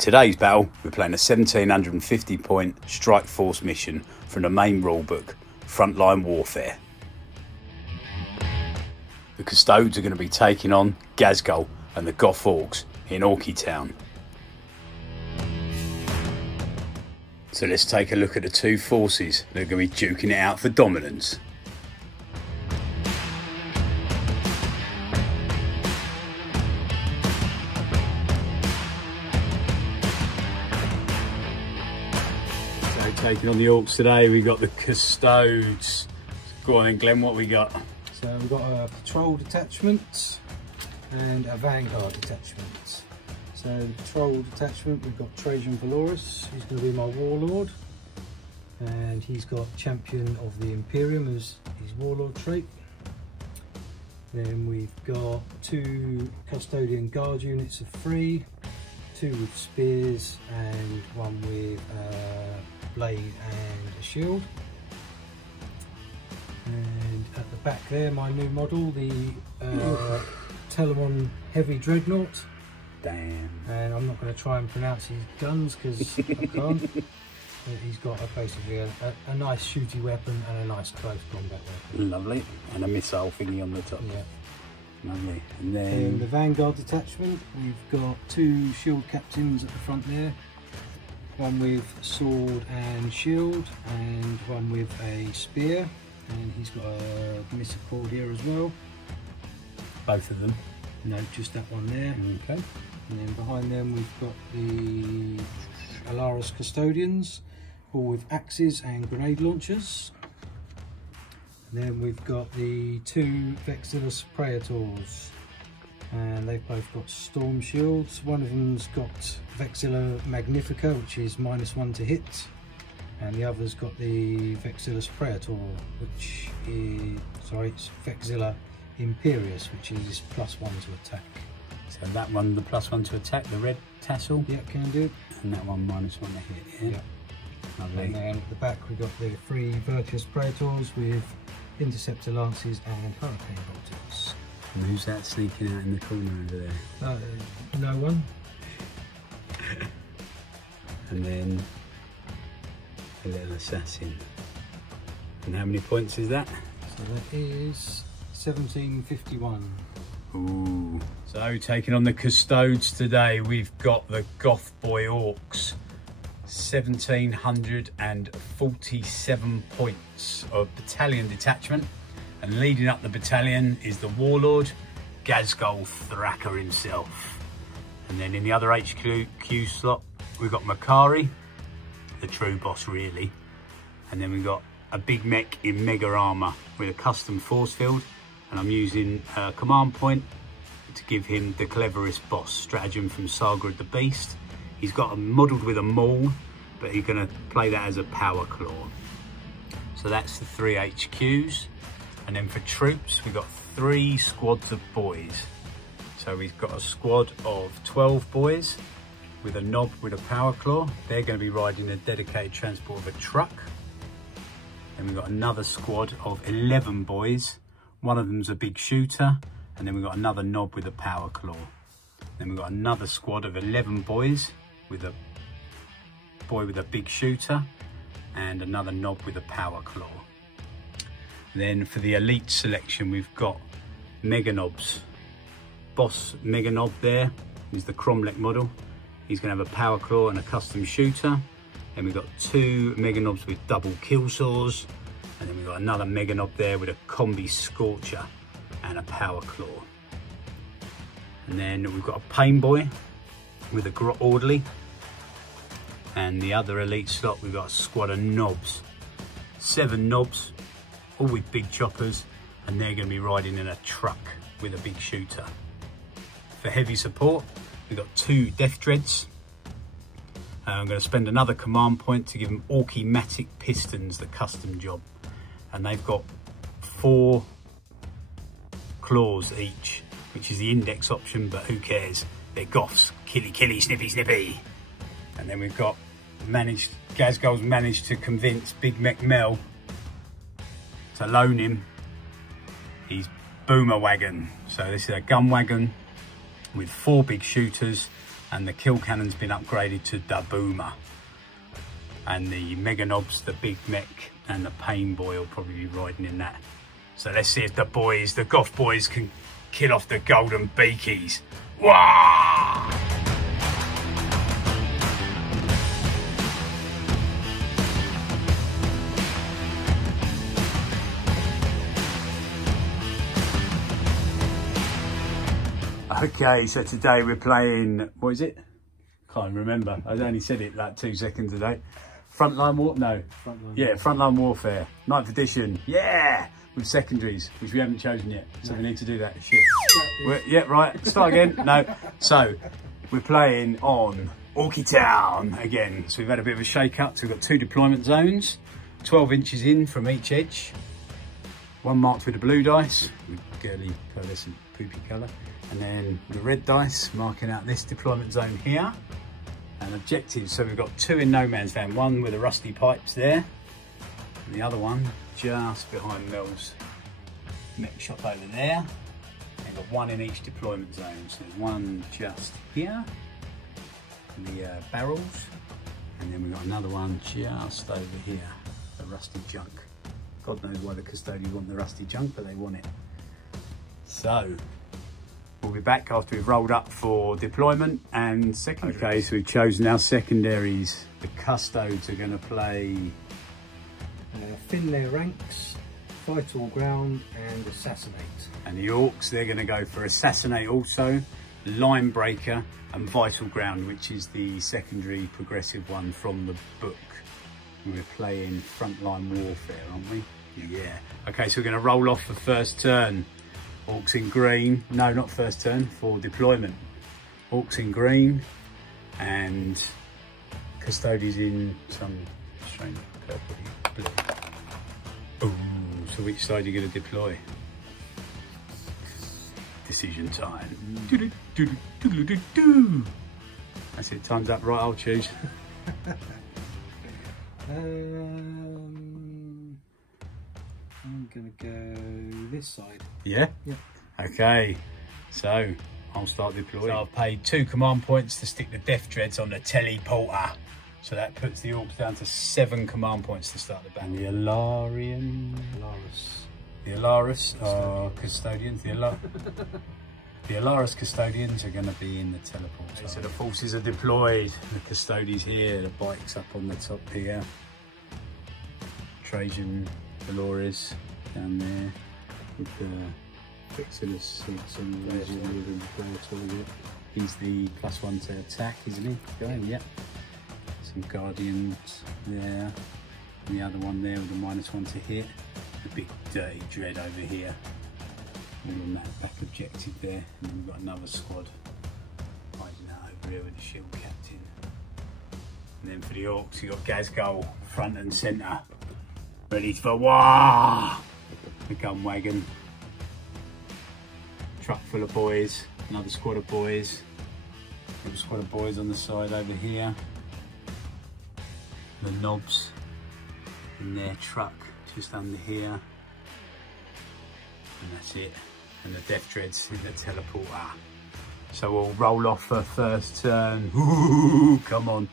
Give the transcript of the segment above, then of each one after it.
today's battle, we're playing a 1750 point Strikeforce mission from the main rulebook, Frontline Warfare. The Custodes are going to be taking on Ghaz and the Goth Orks in Orky Town. So let's take a look at the two forces that are going to be duking it out for dominance. Taking on the Orks today, we got the Custodes. Go on then, Glenn, what we got? So we've got a patrol detachment and a vanguard detachment. So the patrol detachment, we've got Trajan Valorous, he's going to be my warlord, and he's got champion of the Imperium as his warlord trait. Then we've got two custodian guard units of 3, 2 with spears and 1 with blade and a shield. And at the back there, my new model, the Telemon Heavy Dreadnought. Damn. And I'm not going to try and pronounce his guns because I can't. But he's got basically a nice shooty weapon and a nice close combat weapon. Lovely. And a missile thingy on the top. Yeah. Lovely. And then in the vanguard detachment, we've got 2 shield captains at the front there. 1 with sword and shield, and 1 with a spear, and he's got a missive cord here as well. Both of them? No, just that one there. Okay. And then behind them we've got the Alaris Custodians, all with axes and grenade launchers. And then we've got the 2 Vexillus Praetors, and they've both got storm shields. One of them's got Vexilla Magnifica, which is -1 to hit, and the other's got the Vexillus Praetor, which is, it's Vexilla Imperius, which is +1 to attack. So that one, the +1 to attack, the red tassel? Yeah, can do. And that one -1 to hit, yeah? Yeah. Lovely. And then at the back we've got the 3 Virtuous Praetors with Interceptor Lances and Hurricane Bolters. And who's that sneaking out in the corner over there? No one. And then a little assassin. And how many points is that? So that is 1751. Ooh. So taking on the Custodes today, we've got the Goth Boy Orks. 1747 points of battalion detachment. And leading up the battalion is the warlord, Ghaz Thraka himself. And then in the other HQ slot, we've got Makari, the true boss really. And then we've got a big mech in mega armor with a custom force field. And I'm using a command point to give him the cleverest boss stratagem from Saga of the Beast. He's got him modelled with a maul, but he's gonna play that as a power claw. So that's the 3 HQs. And then for troops, we've got 3 squads of boys. So we've got a squad of 12 boys with a knob with a power claw. They're going to be riding a dedicated transport of a truck. Then we've got another squad of 11 boys. One of them's a big shooter. And then we've got another knob with a power claw. Then we've got another squad of 11 boys with a boy with a big shooter and another knob with a power claw. Then for the elite selection, we've got Mega Knobs. Boss Mega Knob there is the Cromlech model. He's going to have a power claw and a custom shooter. Then we've got 2 Mega Knobs with double kill saws. And then we've got another Mega Knob there with a combi Scorcher and a power claw. And then we've got a Pain Boy with a Grot Orderly. And the other elite slot, we've got a squad of Knobs. 7 Knobs, all with big choppers, and they're going to be riding in a truck with a big shooter. For heavy support, we've got 2 Death Dreads. I'm going to spend another command point to give them Orky-matic Pistons, the custom job. And they've got 4 claws each, which is the index option, but who cares? They're Goths. Killy, killy, snippy, snippy. And then we've got Ghaz managed to convince Big Mech Mel to loan him his boomer wagon. So this is a gun wagon with 4 big shooters and the kill cannon's been upgraded to Da Boomer. And the Mega Knobs, the Big Mech, and the Pain Boy will probably be riding in that. So let's see if the boys, the Goth boys, can kill off the Golden Beakies. Wah! Okay, so today we're playing, what is it? Can't remember. I only said it like 2 seconds ago. Frontline Frontline Warfare, 9th edition. Yeah, with secondaries, which we haven't chosen yet. So we need to do that. Shit. Yeah, right. Start again. No. So we're playing on Orky Town again. So we've had a bit of a shake up. So we've got 2 deployment zones, 12 inches in from each edge. One marked with a blue dice, with girly pearlescent poopy colour. And then the red dice marking out this deployment zone here. And objectives, so we've got 2 in no man's land, one with the rusty pipes there, and the other one just behind Mel's mech shop over there. And we've got 1 in each deployment zone, so there's 1 just here, the barrels, and then we've got another one just over here, the rusty junk. God knows why the custodians want the rusty junk, but they want it. So we'll be back after we've rolled up for deployment and secondaries. Okay, so we've chosen our secondaries. The Custodes are going to play thin their ranks, fight all ground, and assassinate. And the Orks, they're going to go for assassinate also, line breaker, and vital ground, which is the secondary progressive one from the book. We're playing frontline warfare, aren't we? Yeah. Okay, so we're going to roll off the first turn. Orks in green, no, not first turn, for deployment. Orks in green and Custodes in some strange purple blue. Ooh, so which side are you going to deploy? Decision time. That's it, time's up, right, I'll choose. I'm gonna go this side. Yeah? Yeah. Okay, so I'll start deploying. So I've paid 2 command points to stick the Death Dreads on the teleporter. So that puts the Orks down to 7 command points to start the battle. And the the Alaris are Custodians. The Alaris Custodians are going to be in the teleport. Okay, so the forces are deployed. The Custodes here, the bikes up on the top here. Trajan Valores down there with the Fixilus suits on the legend with the target. He's the +1 to attack, isn't he? Going, yep. Some Guardians there. And the other one there with the -1 to hit. The big dirty dread over here. All on that back objective there. And then we've got another squad hiding out over here with the shield captain. And then for the Orks, you've got Ghaz front and centre. Ready for war! The gun wagon. Truck full of boys. Another squad of boys. Little squad of boys on the side over here. The Knobs in their truck just under here. And that's it. And the Death Dreads in the teleporter. So we'll roll off for first turn. Ooh, come on.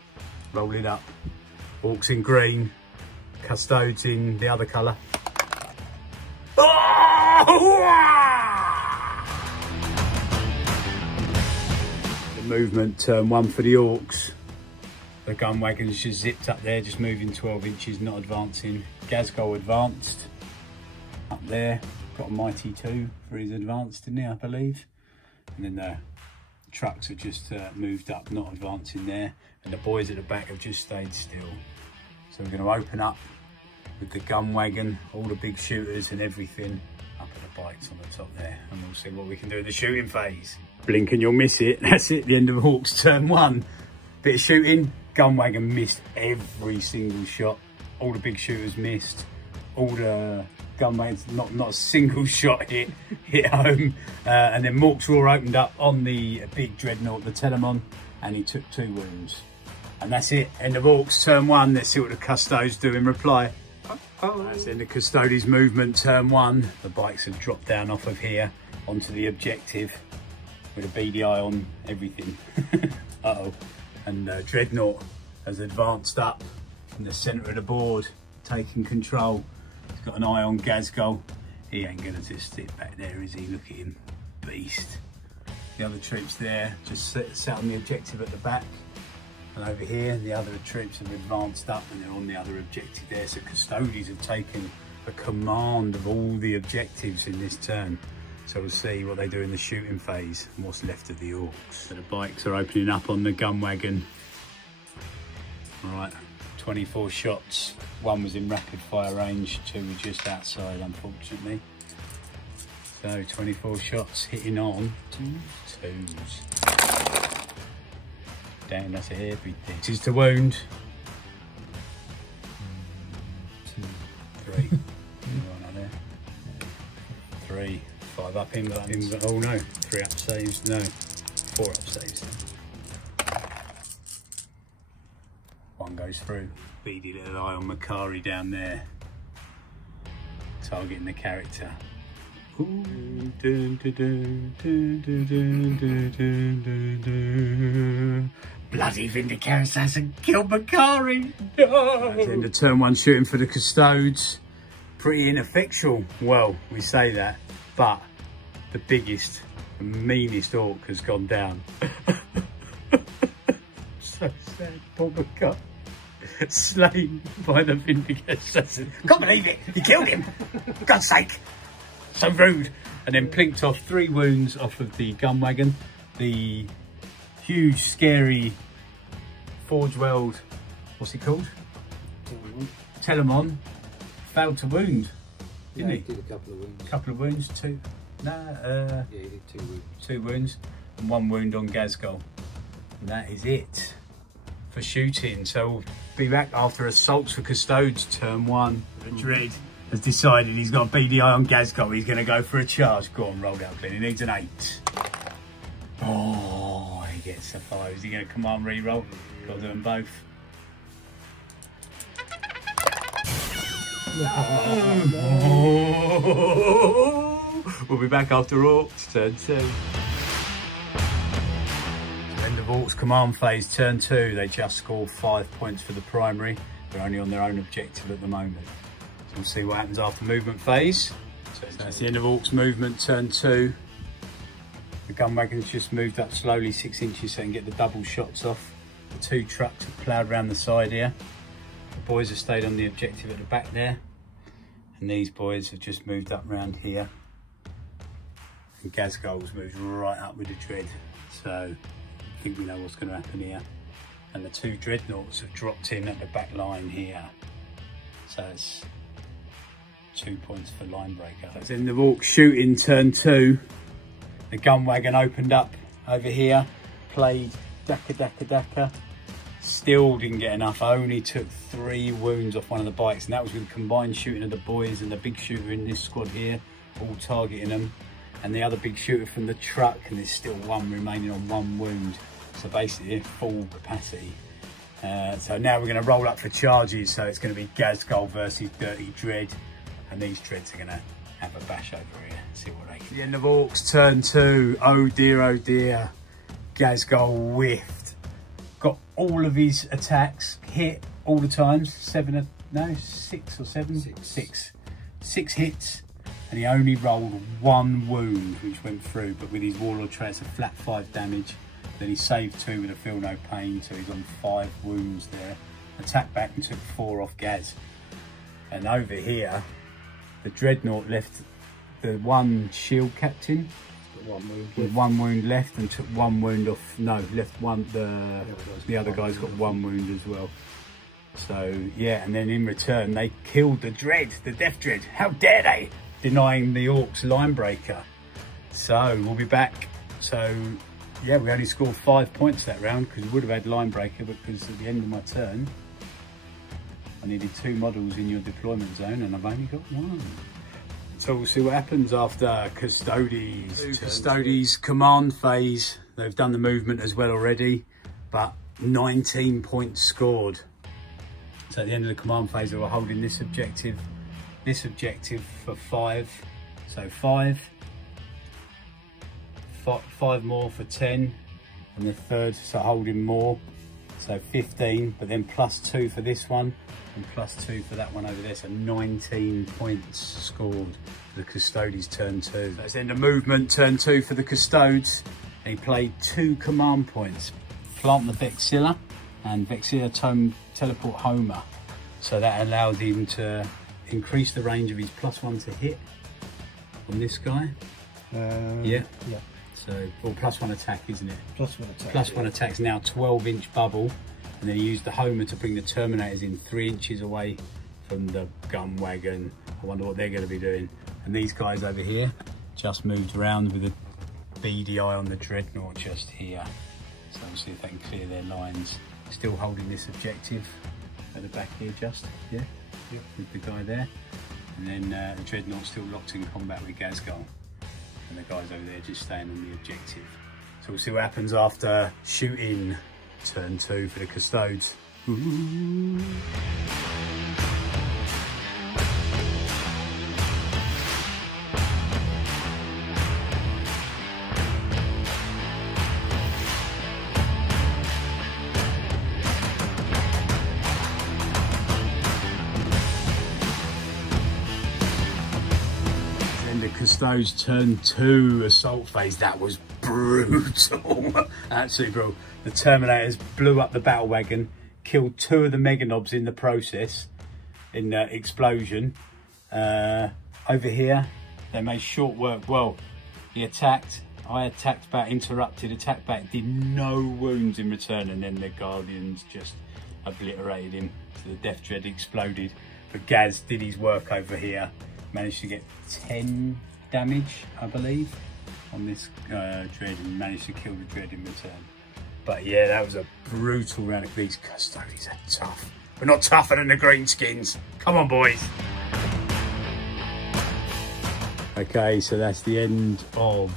Roll it up. Orks in green. Custodes in the other colour. The movement, turn 1 for the Orks. The gun wagon's just zipped up there, just moving 12 inches, not advancing. Ghaz advanced up there. Got a mighty 2 for his advanced, didn't he, I believe? And then the trucks have just moved up, not advancing there. And the boys at the back have just stayed still. So we're going to open up with the gun wagon, all the big shooters and everything up at the bikes on the top there. And we'll see what we can do in the shooting phase. Blink and you'll miss it. That's it, the end of Orks turn 1. Bit of shooting, gun wagon missed every single shot. All the big shooters missed. All the gun wagons, not a single shot hit home. And then Mork's Roar opened up on the big dreadnought, the Telemon, and he took 2 wounds. And that's it, end of Orks turn 1. Let's see what the Custodes do in reply. That's in the Custodes movement turn 1. The bikes have dropped down off of here onto the objective with a beady eye on everything. Uh-oh. And Dreadnought has advanced up in the centre of the board, taking control. He's got an eye on Ghaz. He ain't gonna just sit back there, is he? Look at him, beast. The other troops there just sat on the objective at the back. And over here, the other troops have advanced up and they're on the other objective there. So Custodes have taken a command of all the objectives in this turn. So we'll see what they do in the shooting phase and what's left of the Orks. So the bikes are opening up on the gun wagon. All right, 24 shots. One was in rapid fire range, two were just outside, unfortunately. So 24 shots hitting on twos. Damn, that's everything. This is to wound. 2, 3. One there. 3. 5 up in, oh no, 3 up saves, no, 4 up saves. 1 goes through. Beady little eye on Makari down there, targeting the character. Ooh, dun, dun, dun, dun, dun, dun, dun, dun, dun. Bloody Vindicator Assassin killed Makari! No! That's in the turn 1 shooting for the Custodes. Pretty ineffectual, well, we say that. But the biggest, the meanest Ork has gone down. So sad, poor Makari. Slain by the Vindicator Assassin. Can't believe it, he killed him! God's sake! So rude. And then plinked off 3 wounds off of the gun wagon. The huge, scary Forge Weld, what's he called? Telemon. Failed to wound. Didn't he? Did a couple of wounds. Couple of wounds, 2. No, yeah, he did 2 wounds. 2 wounds and 1 wound on Ghaz. And that is it for shooting. So we'll be back after assaults for Custodes, turn 1. The Dread has decided he's got a BDI on Ghaz. He's going to go for a charge. Go on, roll out clean. He needs an 8. Oh, he gets a 5. Is he going to command re-roll? Got to do them both. We'll be back after Orks, turn 2. End of Orks command phase, turn 2. They just scored 5 points for the primary. They're only on their own objective at the moment. So we'll see what happens after movement phase. So that's the end of Orks movement, turn 2. The gun wagon's just moved up slowly 6 inches so they can get the double shots off. The 2 trucks have ploughed around the side here. The boys have stayed on the objective at the back there. And these boys have just moved up around here. And Ghaz's moved right up with the Dread. So I think we know what's going to happen here. And the 2 Dreadnoughts have dropped in at the back line here. So it's 2 points for line breaker. So it's in the Ork shooting, turn 2. The gun wagon opened up over here, played Dakka. Still didn't get enough. I only took 3 wounds off one of the bikes, and that was with the combined shooting of the boys and the big shooter in this squad here, all targeting them, and the other big shooter from the truck, and there's still 1 remaining on 1 wound. So basically full capacity. So now we're going to roll up for charges. So it's going to be Ghaz versus Dirty Dread, and these Dreads are going to have a bash over here. See what they can. The end of Orks, turn 2. Oh dear. Ghaz whiffed. Got all of his attacks hit all the times. 6 or 7? 6. 6 hits, and he only rolled 1 wound, which went through. But with his Warlord trait, it's a flat 5 damage. Then he saved 2 with a feel no pain, so he's on 5 wounds there. Attacked back and took 4 off Ghaz. And over here, the Dreadnought left the 1 shield captain with 1 wound left and took 1 wound off. No, left 1. The other guy's got 1 wound as well. So yeah, and then in return they killed the Dread, the Death Dread. How dare they, denying the Orks line breaker. So we'll be back. So yeah, we only scored 5 points that round because we would have had line breaker, because at the end of my turn I needed 2 models in your deployment zone and I've only got 1. So we'll see what happens after Custodes. Custodes command phase. They've done the movement as well already, but 19 points scored. So at the end of the command phase, they were holding this objective for 5. So 5 more for 10, and the third, so holding more. So 15, but then +2 for this one, and +2 for that one over there. So 19 points scored for the Custodes turn 2. That's end of movement, turn 2 for the Custodes. He played 2 command points. Plant the Vexilla, and Vexilla teleport Homer. So that allowed him to increase the range of his +1 to hit on this guy. Yeah. So, well, +1 attack, isn't it? +1 attack. +1 attack's now 12-inch bubble, and then he used the Homer to bring the Terminators in 3 inches away from the gun wagon. I wonder what they're going to be doing. And these guys over here just moved around with a beady eye on the Dreadnought just here. So we'll see if they can clear their lines. Still holding this objective at the back here, just, yeah? Yep. With the guy there. And then the Dreadnought still locked in combat with Ghaz, and the guys over there just staying on the objective. So we'll see what happens after shooting turn 2 for the Custodes. Ooh. Custodes turn 2 assault phase. That was brutal. Absolutely brutal. The Terminators blew up the battle wagon, killed 2 of the Mega Nobs in the process, in the explosion. Over here, they made short work. Well, he attacked, I attacked back, interrupted, attacked back, did no wounds in return, and then the Guardians just obliterated him. So the Death Dread exploded. But Ghaz did his work over here. Managed to get 10 damage, I believe, on this Dread, and managed to kill the Dread in return. But yeah, that was a brutal round. These Custodes are tough. We're not tougher than the Greenskins. Come on, boys. Okay, so that's the end of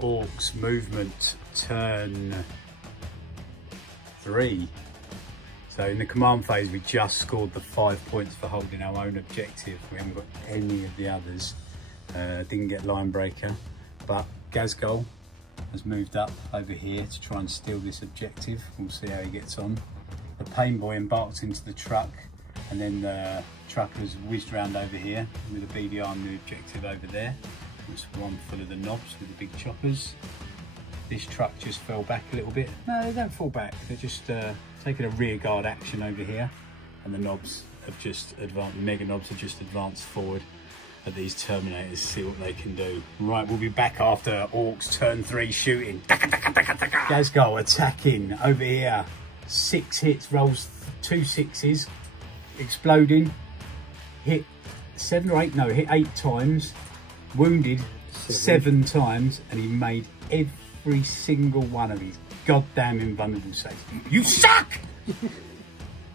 Orks movement turn 3. So in the command phase, we just scored the 5 points for holding our own objective. We haven't got any of the others. Didn't get line breaker, but Ghaz has moved up over here to try and steal this objective. We'll see how he gets on. The Pain Boy embarked into the truck, and then the truck has whizzed around over here with a BDR on the objective over there. There's one full of the Nobs with the big choppers. This truck just fell back a little bit. No, they don't fall back. They're just taking a rear guard action over here, and the Nobs have just advanced. The Mega Nobs have just advanced forward at these Terminators, see what they can do. Right, we'll be back after Orks turn 3 shooting. Ghaz attacking over here. 6 hits, rolls 2 6s, exploding. Hit 7 or 8, no, hit 8 times. Wounded 7 times, and he made every single one of his goddamn invulnerable saves. You suck!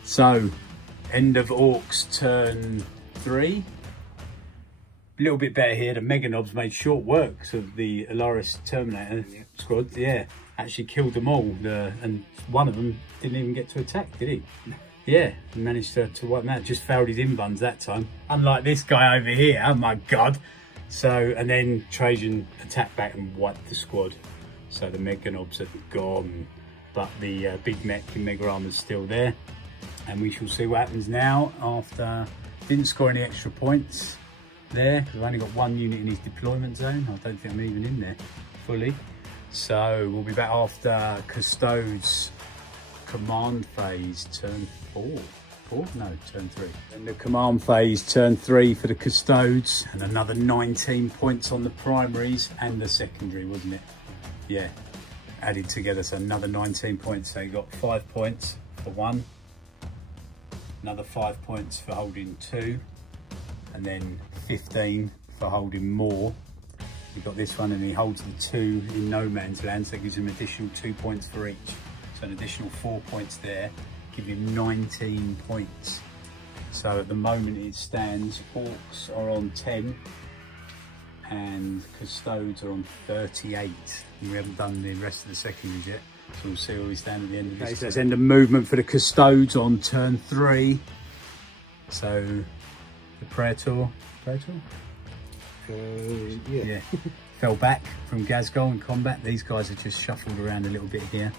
So, end of Orks turn 3. A little bit better here. The Mega Nobs made short work of the Alaris Terminator squad. Yeah, actually killed them all. And one of them didn't even get to attack, did he? Yeah, managed to wipe them out. Just failed his invuns that time. Unlike this guy over here, oh my God. So, and then Trajan attacked back and wiped the squad. So the Mega Nobs are gone, but the big mech in Mega Armor's still there. And we shall see what happens now after, didn't score any extra points there, because I've only got 1 unit in his deployment zone. I don't think I'm even in there fully. So we'll be back after Custodes command phase turn 4. No, turn 3. And the command phase turn 3 for the Custodes, and another 19 points on the primaries and the secondary, wasn't it? Yeah, added together, so another 19 points. So you got 5 points for 1, another 5 points for holding 2, and then 15 for holding more. You've got this one, and he holds the 2 in no man's land, so it gives him additional 2 points for each. So an additional 4 points there, give him 19 points. So at the moment it stands, Orks are on 10 and Custodes are on 38. And we haven't done the rest of the secondaries yet, so we'll see where we stand at the end of this. So it's end of movement for the Custodes on turn 3. So the Praetor? Yeah. fell back from Ghaz in combat. These guys are just shuffled around a little bit here.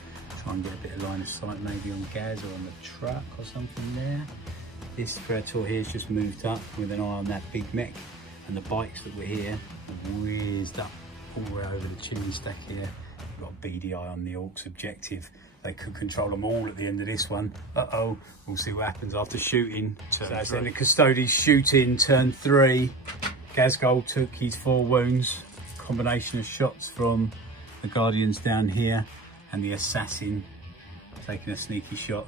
Try and get a bit of line of sight maybe on Ghaz or on the truck or something there. This Predator here has just moved up with an eye on that big mech, and the bikes that were here have whizzed up all the way over the chimney stack here. We've got BDI on the Orks objective. They could control them all at the end of this one. Uh-oh, we'll see what happens after shooting. So that's in the Custodes shooting, turn 3. Ghaz took his 4 wounds. Combination of shots from the Guardians down here and the Assassin taking a sneaky shot.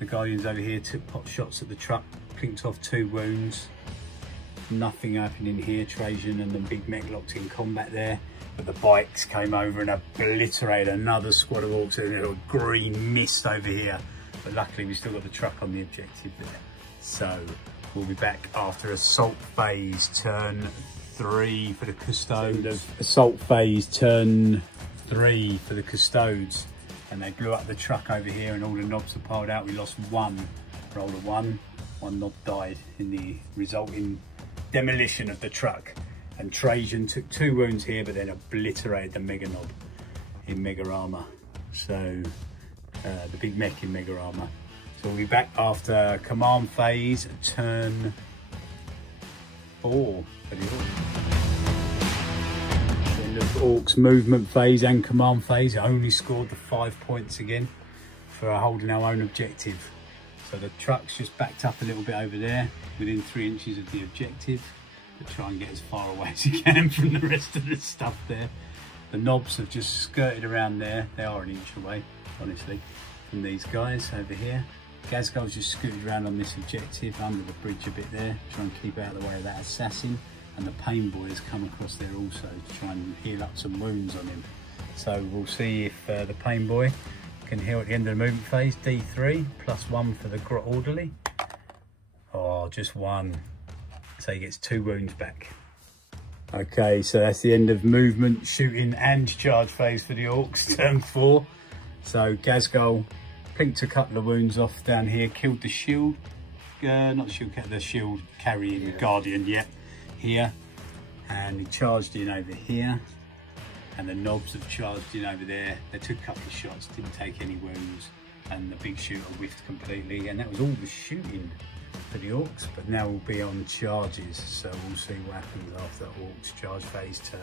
The Guardians over here took pot shots at the truck, pinked off 2 wounds. Nothing happening here. Trajan and the big mech locked in combat there. But the bikes came over and obliterated another squad of Orks in a little green mist over here. But luckily we still got the truck on the objective there. So we'll be back after assault phase turn 3 for the Custodes. Assault phase turn 3 for the Custodes. And they blew up the truck over here and all the knobs are piled out. We lost 1, roll of 1. 1 knob died in the resulting demolition of the truck. And Trajan took 2 wounds here, but then obliterated the mega knob in mega armor. So the big mech in mega armor. So we'll be back after command phase, turn 4 for the Orks. End of Orks movement phase and command phase. I only scored the 5 points again for holding our own objective. So the truck's just backed up a little bit over there, within 3 inches of the objective. But try and get as far away as you can from the rest of the stuff there. The knobs have just skirted around there. They are an inch away, honestly, from these guys over here. Ghaz's just scooted around on this objective, under the bridge a bit there, try and keep out of the way of that assassin. And the Pain Boy has come across there also to try and heal up some wounds on him. So we'll see if the Pain Boy can heal at the end of the movement phase. D3, +1 for the Grot Orderly. Oh, just 1. So he gets 2 wounds back. Okay, so that's the end of movement, shooting and charge phase for the Orks, turn 4. So Ghaz plinked a couple of wounds off down here, killed the shield, not the shield, the shield carrying Guardian here. And he charged in over here. And the knobs have charged in over there. They took a couple of shots, didn't take any wounds. And the big shooter whiffed completely. And that was all the shooting for the Orks, but now we'll be on charges, so we'll see what happens after Orks charge phase turn.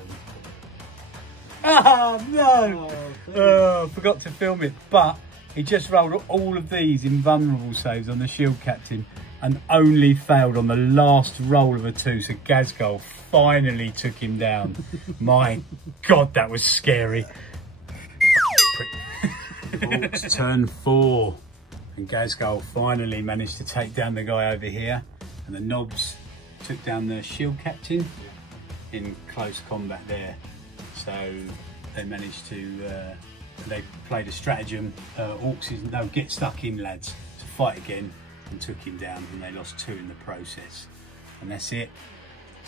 Ah, no! Forgot to film it, but he just rolled all of these invulnerable saves on the shield captain and only failed on the last roll of a 2, so Ghaz finally took him down. My God, that was scary. Orks turn 4. And Ghaz finally managed to take down the guy over here, and the knobs took down the shield captain in close combat there. So they managed to, they played a stratagem. Orks is no, get stuck in, lads, to fight again, and took him down, and they lost 2 in the process. And that's it.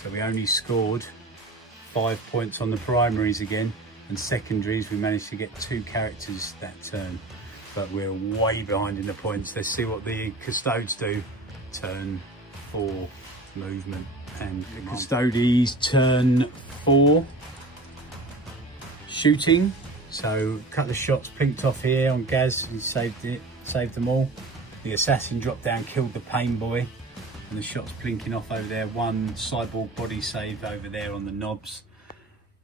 So we only scored 5 points on the primaries again, and secondaries we managed to get 2 characters that turn. But we're way behind in the points. Let's see what the Custodes do. Turn 4 movement, and the Custodes turn 4 shooting. So a couple of shots plinked off here on Ghaz. He saved them all. The assassin dropped down, killed the Pain Boy, and the shots plinking off over there. 1 cyborg body save over there on the knobs.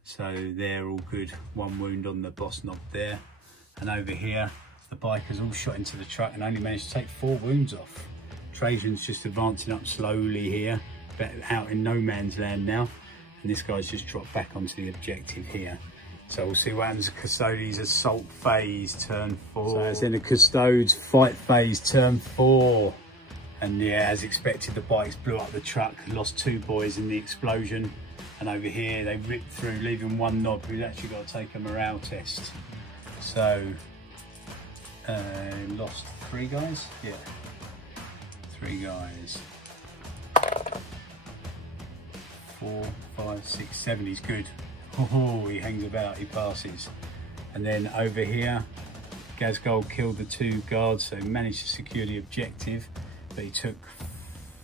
So they're all good. 1 wound on the boss knob there, and over here the bikers all shot into the truck and only managed to take 4 wounds off. Trajan's just advancing up slowly here, but out in no man's land now. And this guy's just dropped back onto the objective here. So we'll see what happens. Custodes assault phase, turn 4. So it's in the Custodes fight phase, turn 4. And yeah, as expected, the bikes blew up the truck, lost 2 boys in the explosion. And over here, they ripped through, leaving 1 knob who's actually got to take a morale test. So, lost 3 guys? Yeah, 3 guys. 4, 5, 6, 7, he's good. Oh, he hangs about, he passes. And then over here, Ghaz killed the 2 guards, so he managed to secure the objective, but he took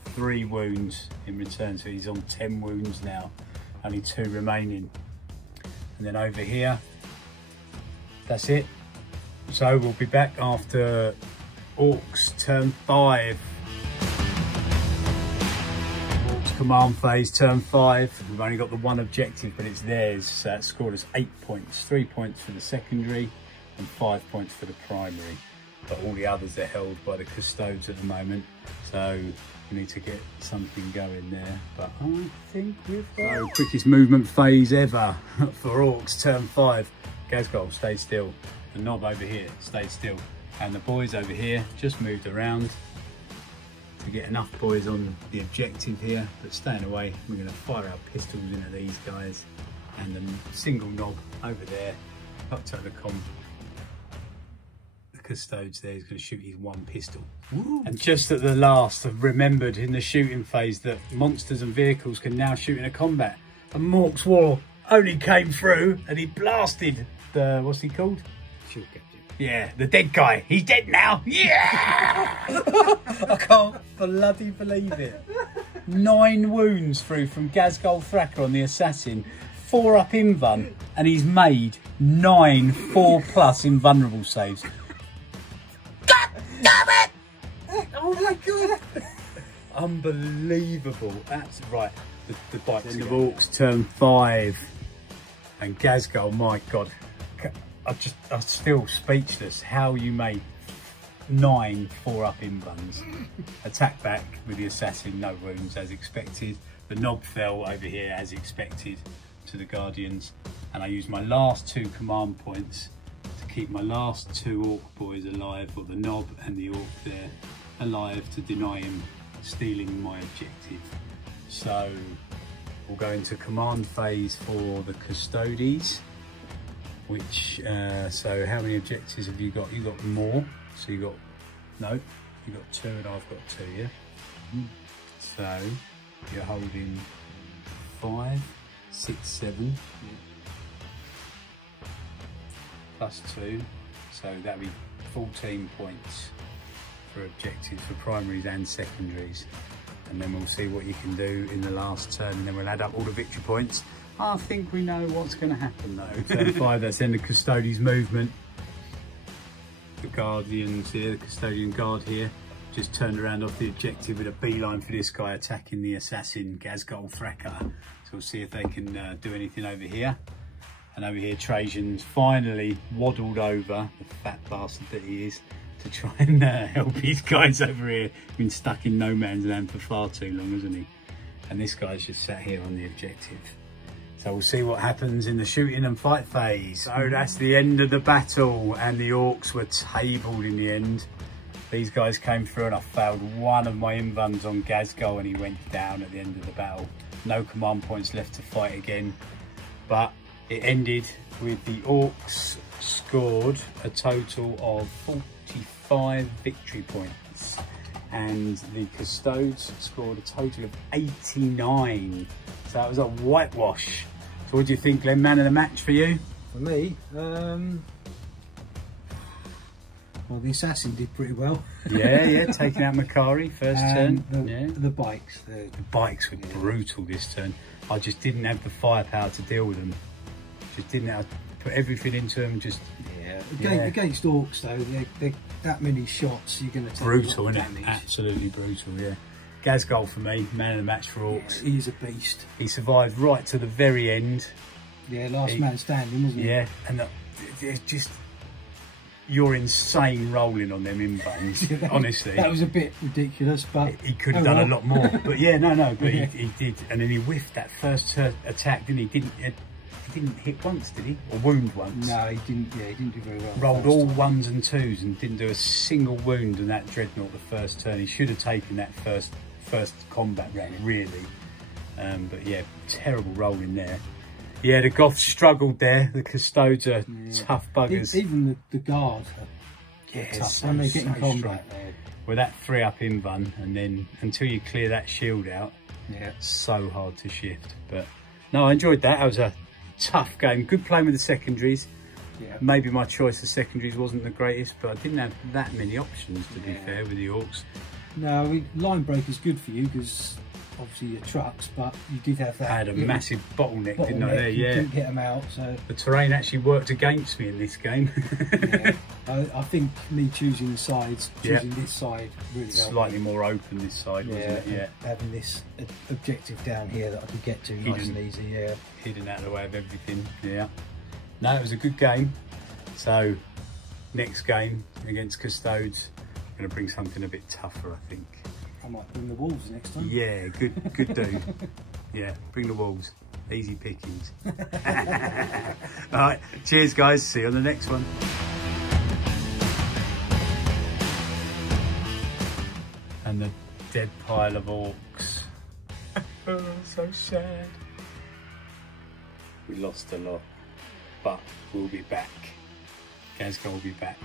3 wounds in return, so he's on 10 wounds now, only 2 remaining. And then over here, that's it. So we'll be back after Orks turn 5. Orks command phase turn 5. We've only got the one objective, but it's theirs. So that scored us 8 points, 3 points for the secondary and 5 points for the primary. But all the others are held by the Custodes at the moment. So we need to get something going there. But I think we've got the quickest movement phase ever for Orks turn 5. Ghaz, stay still. The knob over here, stay still. And the boys over here just moved around to get enough boys on the objective here, but staying away. We're going to fire our pistols into these guys, and the single knob over there up to the Custodes there is going to shoot his one pistol. Woo. And just at the last, I've remembered in the shooting phase that monsters and vehicles can now shoot in a combat. And Mork's War only came through and he blasted the, what's he called? Shield captain. Yeah, the dead guy. He's dead now. Yeah! I can't bloody believe it. 9 wounds through from Ghaz Thraka on the assassin, 4 up invuln, and he's made 9 4+ invulnerable saves. God damn it! Oh my god! Unbelievable. That's right. The bikes. Then the Orks turn 5, and Ghaz, my god. I'm still speechless how you made 9 4-up invulns. Attack back with the assassin, no wounds as expected. The knob fell over here as expected to the Guardians, and I used my last 2 command points to keep my last 2 Ork boys alive, or the knob and the Ork there alive, to deny him stealing my objective. So we'll go into command phase for the Custodes. Which, so how many objectives have you got? You got more. So you got, no, you got 2 and I've got 2, yeah? So you're holding 5, 6, 7, plus 2. So that'd be 14 points for objectives for primaries and secondaries. And then we'll see what you can do in the last turn, and then we'll add up all the victory points. I think we know what's going to happen though. Turn 5, that's in the Custodes movement. The Guardians here, the Custodian Guard here, just turned around off the objective with a beeline for this guy attacking the assassin, Ghaz Thraka. So we'll see if they can do anything over here. And over here, Trajan's finally waddled over, the fat bastard that he is, to try and help his guys over here. Been stuck in no man's land for far too long, hasn't he? And this guy's just sat here on the objective. So we'll see what happens in the shooting and fight phase. So that's the end of the battle, and the Orks were tabled in the end. These guys came through, and I failed one of my invulns on Ghaz, and he went down at the end of the battle. No command points left to fight again, but it ended with the Orks scored a total of 45 victory points, and the Custodes scored a total of 89. So that was a whitewash. So what do you think, Glenn? Man of the match for you? For me, well, the assassin did pretty well. Yeah, taking out Makari first turn. The bikes. The bikes were brutal this turn. I just didn't have the firepower to deal with them. Just didn't have to put everything into them. Just Against Orks though, they're that many shots, you're going to take brutal, a lot of isn't it? damage. Absolutely brutal, yeah. Ghaz for me, man of the match for Orks. Yeah, he's a beast. He survived right to the very end. Yeah, last man standing, wasn't he? Yeah, and it's just, you're insane rolling on them invulns, honestly. That was a bit ridiculous, but he could have done a lot more. But yeah, but he did. And then he whiffed that first attack, didn't he? He didn't hit once, did he? Or wound once? No, he didn't. Yeah, he didn't do very well. Rolled all 1s and 2s and didn't do a single wound in that dreadnought the first turn. He should have taken that first combat round, really. But yeah, terrible rolling there. Yeah, the Goths struggled there. The Custodes are tough buggers. Even the guard are tough. When they get in combat with that 3-up invuln, and then until you clear that shield out, it's so hard to shift. But no, I enjoyed that. That was a tough game. Good playing with the secondaries. Yeah. Maybe my choice of secondaries wasn't the greatest, but I didn't have that many options, to be fair, with the Orks. No, line break is good for you because obviously your trucks, but you did have that. I had a massive bottleneck, didn't I? There, You yeah. couldn't get them out, so The terrain actually worked against me in this game. yeah. I think me choosing sides, choosing this side, really helped. Slightly more open this side, wasn't it? Yeah. Having this objective down here that I could get to nice and easy. Yeah. Hidden out of the way of everything. Yeah. No, it was a good game. So next game against Custodes, I'm going to bring something a bit tougher, I think. I might bring the wolves next time. Yeah, good do. Yeah, bring the wolves. Easy pickings. All right, cheers guys. See you on the next one. And the dead pile of orcs. Oh, so sad. We lost a lot, but we'll be back. Ghaz will be back.